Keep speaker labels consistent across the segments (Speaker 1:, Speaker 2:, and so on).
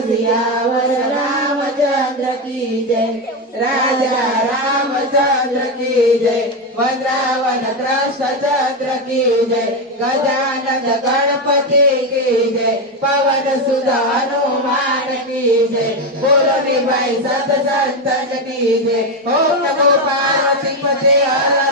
Speaker 1: सियावर रामचंद्र की जय। राजा रामचंद्र की जय। वृंदावन कृष्ण की जय। गजानन गणपति की जय। पवन सुध हनुमान की जय। बोलो सत संतन की जय। ओम नमो पार्वती पते हर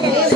Speaker 2: querido.